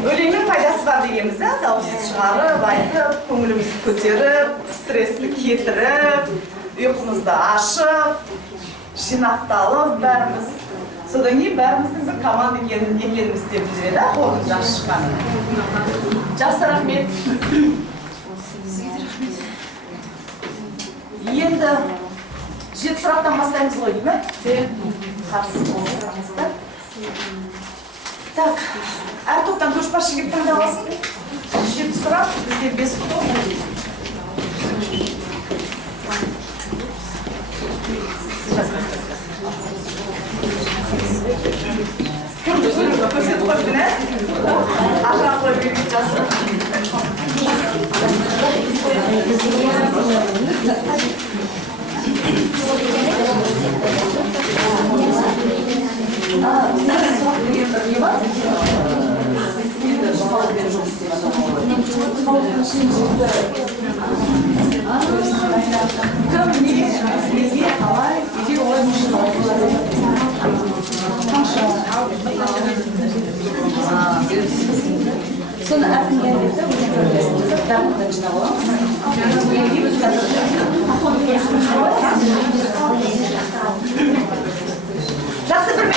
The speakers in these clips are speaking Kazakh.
Өлеңнің пайдасы бар дегеніміз, дауыс шығарып, айтып, көңілімізді көтеріп, стрессті кетіріп, ұйқымызды ашып, жинақталып бәріміз. Содан кейін бәріміздің бір команда екеніміз деп білдіреді, қолымыз жақсы шыққаны. Жақсы, рахмет. Енді 7 сұрақтан бастаймыз ғой, деймі? Қарсы болыңыздар. Так, әр топтан көшбасшы келіп таңдап алсын. 7 сұрақ, бізде 5 топ. Көрсетіп қойдың, ә? Ажырақ қой берген жасы. Соны әркімге әдетті өзен көргесін жасап, дәрміқтен жинап оламыз. Жақсы бірмен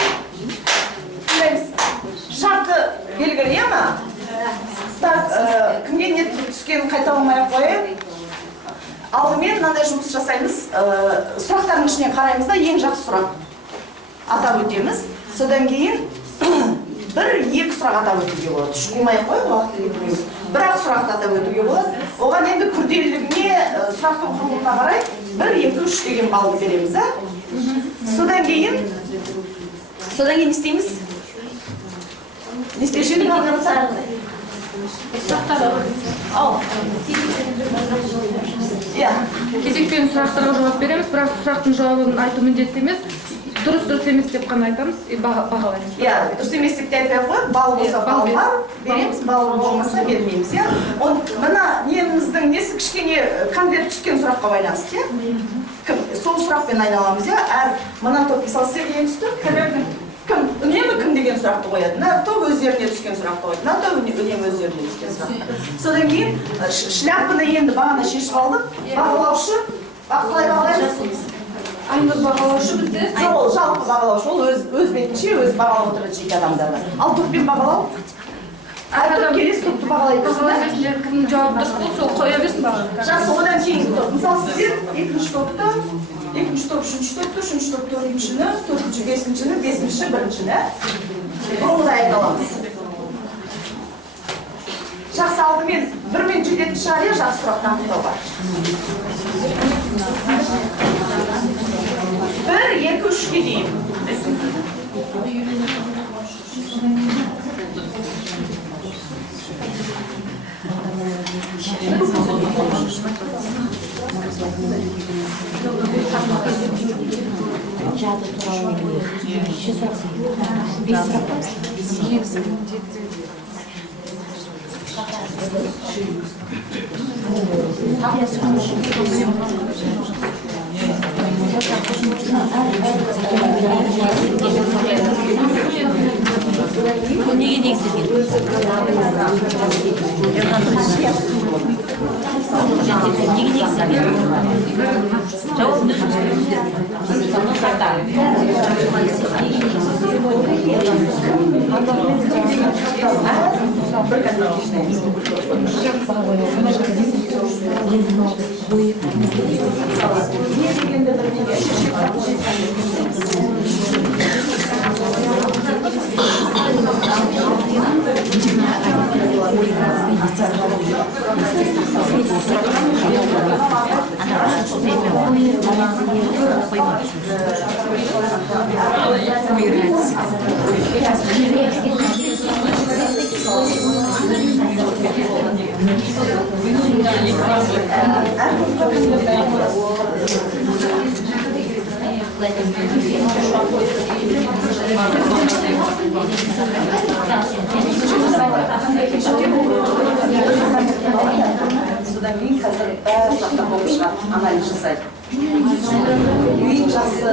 шарты белгілі ма? Так, кімге не түскенін қайталамай қойып, алдымен мынандай жұмыс жасаймыз. Сұрақтардың ішінен қараймыз да, ең жақсы сұрақ атап өтеміз. Содан кейін 1-2 сұрақ атап өтуге болады. Шұғылмай қойып, уақытты кетірмейміз. Бір-ақ сұрақты атап өтуге болады. Оған енді күрделілігіне, сұрақтың құрылымына қарай 1-2-3 деген балл береміз. Содан кейін не істейміз? Не істейші? Кезекпен сұрақтарға жауап береміз, бірақ сұрақтың жауабын айту міндетті емес. Дұрыс емес деп қана айтамыз, бағалаймыз. Дұрыс емес деп айтпай қойып, балл болса баллға береміз, балл болмаса бермейміз. Мына неміздің несі кішкене конверт түскен сұраққа байланысты. Сол сұрақпен айналамыз. Әр мына топ мысалы сіздерге түсті, үнемі кім деген сұрақты қояды. Мына топ өздеріне түскен сұрақты қояды. Мына топ үнемі өздеріне түскен сұрақты. Содан кейін шляпыны енді бағана шешіп алдық. Бағалаушы, қалай бағалаймыз? Айнұр бағалаушы бізде? Жоқ, ол жалпы бағалаушы, ол өз бетінше, өз бағалап отырады жеке адамдарға. Ал топпен бағалау? Әр топ келесі топты бағалайды. Кімнің жауап дұрыс болса, ол қоя берсін бағалайды. Жақсы, одан кейінгі топ. Мысалы сіздер екінші топты, үшінші топ, үшінші топ, төртіншіні, төртінші, бесіншіні, бесінші, біріншіні. Бұрынғыдай айдаламыз. Жақсы, алдымен 1-мен 7-ті шығария жақсы сұрақтан құтауға. 1-2-3-ке дейін. Жады туралы еще сұрақ. 5 сұрақ. Неге негізделген? Неге негізделген? Жауабын Содан кейін қазір бәрі сұрақтар болып шығады, анализ жасайды. Ең жақсы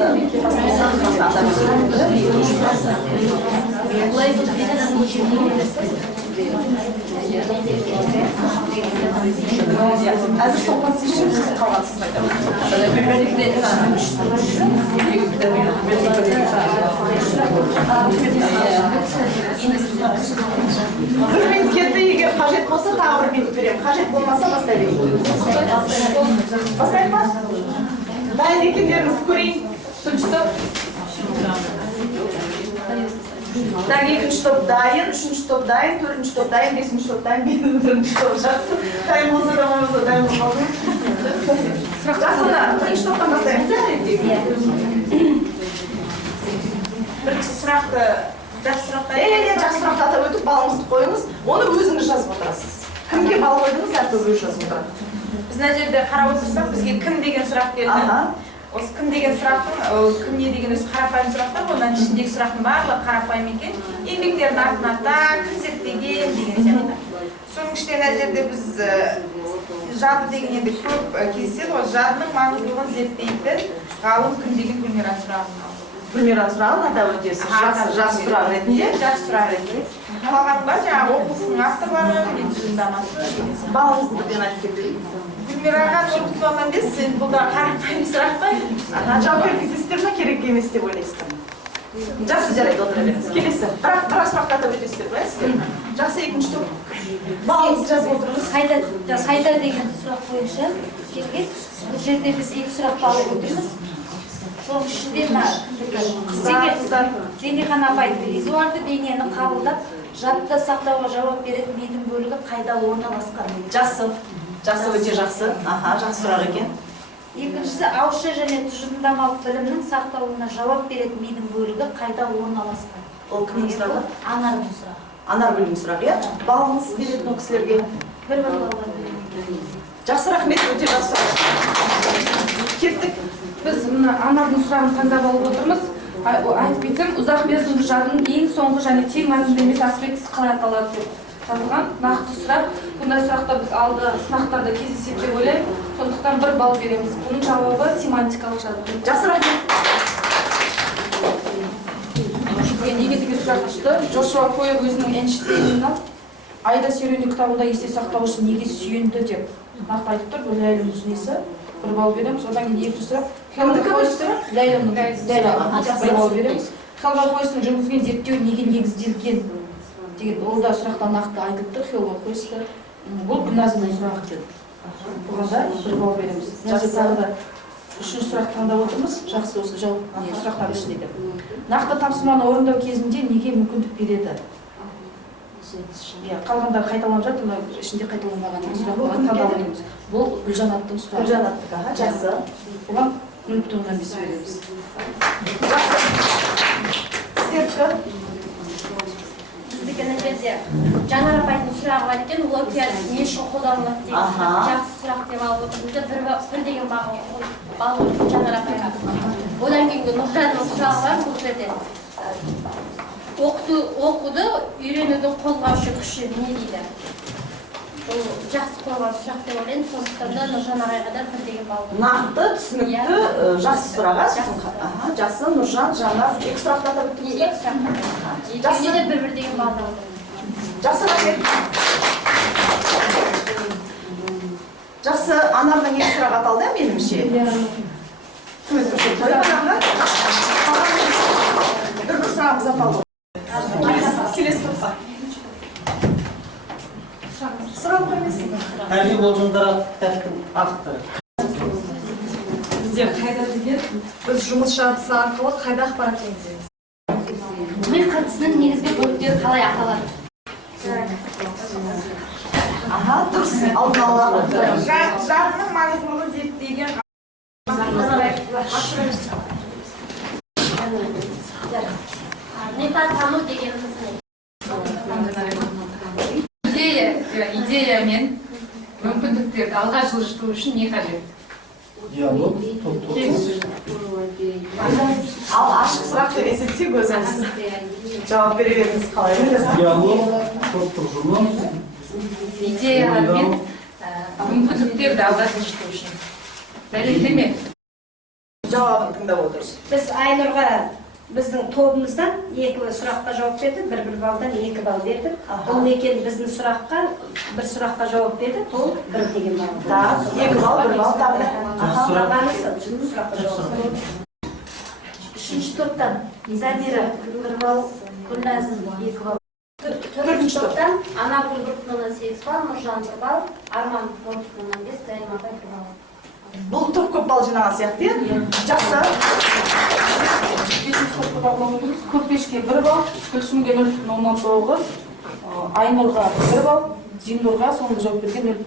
әзір соққан сіз үшін сіз қалған сіз айтамын. Бір минут кетті, егер қажет болса, тағы бір минут беремін. Қажет болмаса, бастай берейін. Бастайық ма? Дайын екендеріңізді көрейін. Так, екінші топ дайын, үшінші топ дайын, төртінші топ дайын, бесінші топ дайын, бірінші топ жақсы. Дайын болса да болмаса, дайын болмады. Жақсы, бірінші топтан бастаймыз, әрине. Бірінші сұрақты жақсы сұрақты атап өтіп, балыңызды қойыңыз, оны өзіңіз жазып отырасыз. Кімге бал қойдыңыз, әрі өзі жазып отырады. Біз мына жерде қарап отырсақ, бізге кім деген сұрақ келді. Осы кім деген сұрақтың, кім не деген өзі қарапайым сұрақтар, онdan ішіндегі сұрақтың барлығы қарапайым екен. Еңбектердің атын ата, кім зерттеген деген сияқты. Соның ішінде мына жерде біз жады деген енді көп кездеседі, ол жадының маңыздылығын зерттейтін ғалым кім деген Гүлмира сұрағын алды. Гүлмира сұрағын атап өтесіз. Жақсы сұрақ ретінде. Жақсы сұрақ ретінде. Қалғанға жаңағы оқушының авторлары, тұжырымдамасы деген. Балыңызды бірден айтып кетейін. Гүлмираға оқытып алған емес, енді бұл да қарапайым сұрақ па? Жауап беріп ма, керек емес деп ойлайсыздар? Жақсы, жарайды, отыра беріңіз. Келесі. Бірақ сұраққа атап өтесіздер, білесіздер? Жақсы, екінші топ. Балыңызды жазып отырыңыз. Қайда деген сұрақ бойынша келген. Бұл жерде біз екі сұрақты алып отырмыз. Соның ішінде Зейнехан апайдың визуалды бейнені қабылдап, жадыда сақтауға жауап беретін мидың бөлігі қайда орналасқан? Жақсы. Жақсы, өте жақсы. Жақсы сұрақ екен. Екіншісі, ауызша және тұжырымдамалық білімнің сақталуына жауап беретін мидың бөлігі қайда орналасқан? Ол кімнің сұрағы? Анардың сұрағы. Анаргүлдің сұрағы, иә? Балыңыз беретін ол кісілерге. Бір балға береді. Жақсы, рахмет, өте жақсы сұрақ. Кеттік. Біз мына Анардың сұрағын таңдап алып отырмыз. Айтып кетсем, ұзақ мерзімді жадының ең соңғы және тең маңызды емес аспектісі қалай аталады деп жазылған нақты сұрақ. Бұндай сұрақта біз алды сынақтарда кездеседі деп ойлаймын. Сондықтан бір балл береміз. Бұның жауабы семантикалық жады. Жақсы, рахмет. Неге деген сұрақ түсті. Джошуа Коэ өзінің Эйнштейннен Айда серуені кітабында есте сақтау үшін неге сүйенді деп нақты айтып тұр. Бұл Ләйләның дүниесі. Бір балл береміз. Одан кейін екінші сұрақ. Ләйләның бір балл береміз. Хелга Хойстың жүргізген зерттеу неге негізделген деген ол да сұрақта нақты айтылып тұр. Хелга Хойсты бұл гимназияның сұрағы деді. Бұғанда бір балл береміз. Тағы да үшінші сұрақ таңдап отырмыз. Жақсы, осы сұрақтар ішінде. Нақты тапсырманы орындау кезінде неге мүмкіндік береді? Қалғандар қайталанып жатыр, ішінде қайталанбаған сұрақтар таңдап отырмыз. Бұл Гүлжан аттың сұрағы. Гүлжан аттың, жақсы. Оған 0,5 береміз. Жақсы. Сіздерді? Біздікі мына жерде Жанар апайдың сұрағы бар екен, ол өкпелі не үшін қолданылады деген жақсы сұрақ деп алып отырмыз. Бір деген балы Жанар апайға. Одан кейінгі Нұржанның сұрағы бар бұл жерде. Оқуды үйренудің қозғаушы күші не дейді? Бұл жақсы қойған сұрақ деп ойлаймын, сондықтан да Нұржан ағайға да бір деген балы. Нақты, түсінікті, жақсы сұраға. Жақсы, Нұржан, Жанар, екі сұрақты атап өттіңіз бе? Екі сұрақ. Екеуіне де бір деген балы алды. Жақсы, рахмет. Жақсы, Анардың екі сұрақ аталды, меніңше. Бір сұрағымыз аталды. Келесі топқа. Сұрау қоймайсың. Тарихи болжамдар кітаптың авторы. Бізде қайда деген біз жұмыс жадысы арқылы қайда ақпарат енгіземіз. Ми қыртысының негізгі бөліктері қалай аталады? Дұрыс, алдын ала. Жадының маңыздылығын зерттеген идея мен мүмкіндіктерді алға жылжыту үшін не қажет? Диалог, топ. Ал ашық сұрақ деп есептейік өзіңіз. Жауап бере беріңіз қалай бересіз? Диалог, топтық жұмыс. Идеялар мен мүмкіндіктерді алға жылжыту үшін. Дәлелдеме. Жауабын тыңдап отырсыз. Біз Айнұрға біздің тобымыздан 2 сұраққа жауап бердік, 1 балдан 2 бал бердік. Ол екен біздің сұраққа, бір сұраққа жауап бердік, ол 1 деген бал. Так, 2 бал, 1 бал тағы. Сұраққа жауап бердік. 3-ші топтан Замира 1 бал, Гүлназым 2 бал. 4-ші топтан Анагүл 1,8 бал, Нұржан 1 бал, Арман 0,5, Тайым апай 1 бал. Бұл топ көп бал жинаған сияқты. Жақсы. Көпешке 1 бал, Гүлсімге 0,9, Айнұрға 1 бал, Зиннұрға соңғы жауап берген 0,5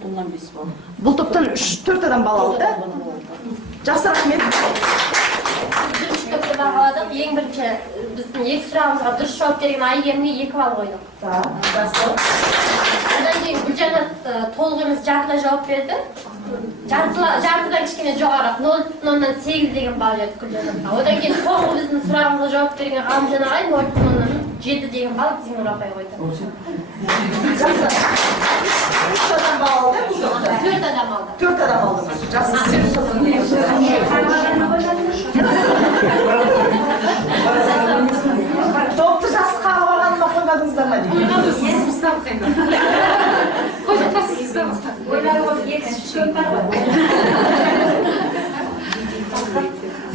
бал. Бұл топтан 3-4 адам бал алды. Жақсы, рахмет. Бірінші топты бағаладық. Ең бірінші біздің 2 сұрағымызға дұрыс жауап берген Айгерімге 2 бал қойдық. Одан кейін Гүлжанат толық емес жартылай жауап берді. Жартыдан кішкене жоғары 0,8 деген бал берді Гүлжанатқа. Одан кейін соңғы біздің сұрағымызға жауап берген Ғалымжан ағай 0,7 деген бал Зиннұр апай қойды. Жақсы. 3 адам бал алды. 4 адам алды. 4 адам алды. Жақсы. Топты жақсы қағып алғаныма қоймадыңыздар ма деймін?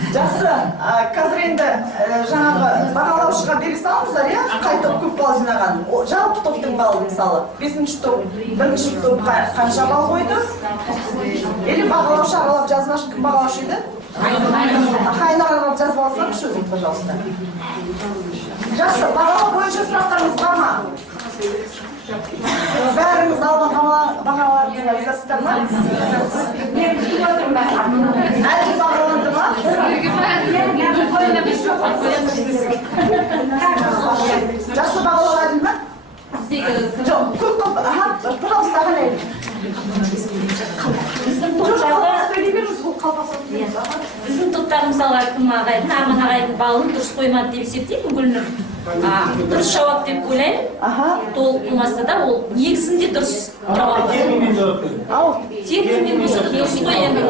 Жақсы, қазір енді жаңағы бағалаушыға бере салыңыздар, қай топ көп бал жинаған. Жалпы топтың балы мысалы, 5-ші топ, 1-ші топ қанша бал қойды? Или бағалаушы аралап жазбашы, кім бағалаушы еді? Қайын аралап жазып алсаңыз өзің, пожалуйста. Жақсы, бағалау бойынша сұрақтарыңыз бар ма? Бәріңіз алған бағаларыңызға ризасыздар ма? Әлі бағаланды ма? Жақсы бағаладың ба? Жоқ, көп, пожалуйста, ғалайын. Біздің топтар мысалға кім ағайдың, Арман ағайдың балын дұрыс қоймады деп есептеймін Гүлнұр. Дұрыс жауап деп ойлаймын. Толық болмаса да ол негізінде дұрыс жауап. Терминмен жауап берді. Терминмен болса да дұрыс қой енді.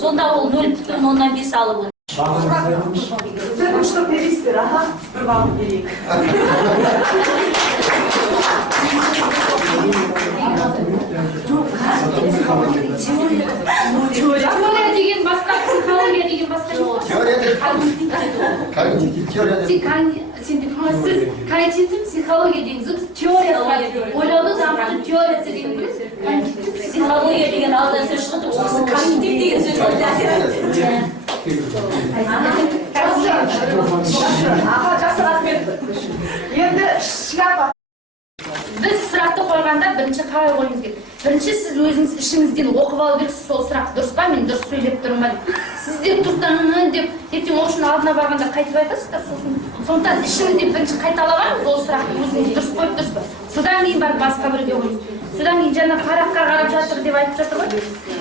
Сонда ол 0,5 алып отыр. 4-ші топ берейсіздер, бір бағын берейік. Теория деген басқа, психология деген басқа жоқ. Сіз когнитивті психология дегеніңіз теория ойлауды дамыту теориясы деген білесіз. Психология деген алда сөз шығады, осы когнитив деген сөз болды. Жақсы, рахмет. Енді шляпа. Біз сұрақты қойғанда бірінші қалай қойыңыз керек? Бірінші сіз өзіңіз ішіңізден оқып алу керексіз, сол сұрақ дұрыс па, мен дұрыс сөйлеп тұрмын ба? Сіздер тұрсаңыз деп ертең оқушының алдына барғанда қайтып айтасыздар, сондықтан ішіңізден бірінші қайталап алыңыз, ол сұрақты өзіңіз дұрыс қойып тұрсыз ба? Содан кейін барып басқа біреуге қойыңыз. Содан кейін жаңа параққа қарап жатыр деп айтып жатыр ғой.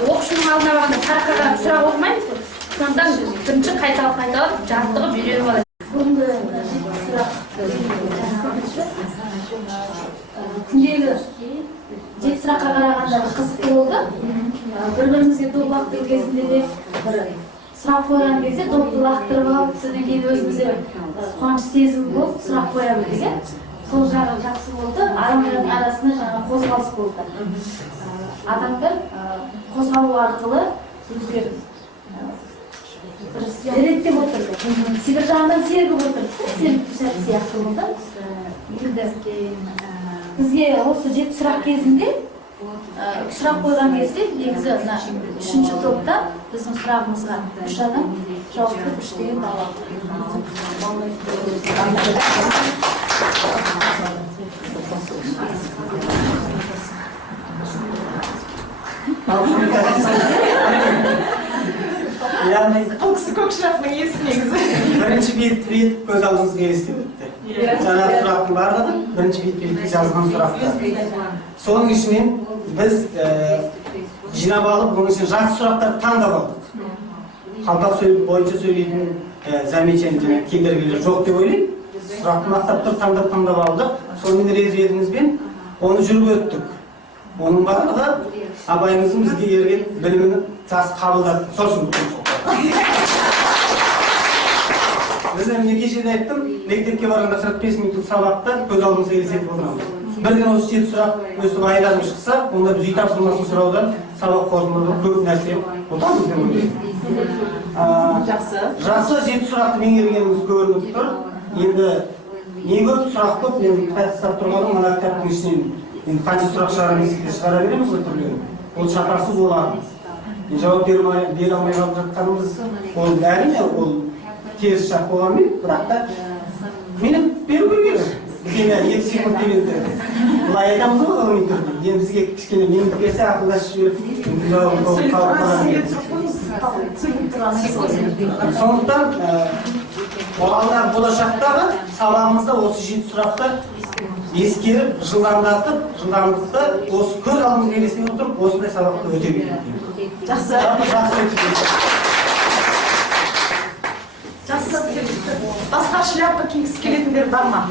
Оқушының алдына барғанда параққа қарап сұрақ оқымаймыз ғой. Сондықтан бірінші қайталап жаттығып үйреніп алайық. Күндегі 7 сұраққа қарағанда қызықты болды. Бір-бірімізге доп лақтыру кезінде де бір сұрақ қойған кезде допты лақтырып алып, содан кейін өзімізде қуаныш сезімі болып сұрақ қоя білдік. Сол жағы жақсы болды. Адамдардың арасында жаңа қозғалыс болды. Адамдар қозғалу арқылы өздері реттеп отырды. Бір жағынан сергіп отырды. Сергіп сияқты болды. Бізге осы 7 сұрақ кезінде сұрақ қойған кезде негізі 3-ші топта біздің сұрағымызға 3 адам жауап беріп 3 деген бал Яғни Бұл кісі көк шырақтың иесі негізі. бірінші бет көз алдыңызға елестеп өтті. Жаңа сұрақтың барлығы бірінші бетке жазған сұрақтар. Соның ішінен біз жинап алып, оның ішінен жақсы сұрақтарды таңдап алдық. Қалдақ бойынша сөйлейтін замечание кедергілер жоқ деп ойлаймын. Сұрақты мақтап тұрып таңдап алдық. Сонымен резервіңізбен оны жүріп өттік. Оның барлығы абайымыздың бізге берген білімін жақсы қабылдады. Сосын біз неге жерде айттым, мектепке барғанда 45 минуттық сабақта көз алдымызға елестетіп отырамыз. Бірден осы 7 сұрақ өстіп айдарым шықса, онда біз үй тапсырмасын сұраудан сабақ қорытындыда көп нәрсе ұтамыз деп ойлаймын. Жақсы 7 сұрақты меңгергеніміз көрініп тұр. Енді не көп сұрақ көп, мен қайтыстап тұрғаным мына кітаптың ішінен қанша сұрақ шығара береміз ғой түрлерін. Ол шатасыз болады. Жауап бере алмай қалып жатқанымыз ол әрине ол теріс жақ болғанмен, бірақ та мені беру керек. Бізге 2 секунд дегенде былай айтамыз ғой ғылыми түрде. Енді бізге кішкене мені берсе ақылдасып жіберіп жауабын тауып қалып сондықтан алдағы болашақтағы сабағымызда осы 7 сұрақты ескеріп, жылдамдықты осы көз алдымызға елестеп отырып, осындай сабақты өте берейік. Жақсы. Басқа шляпа кигісі келетіндер бар ма?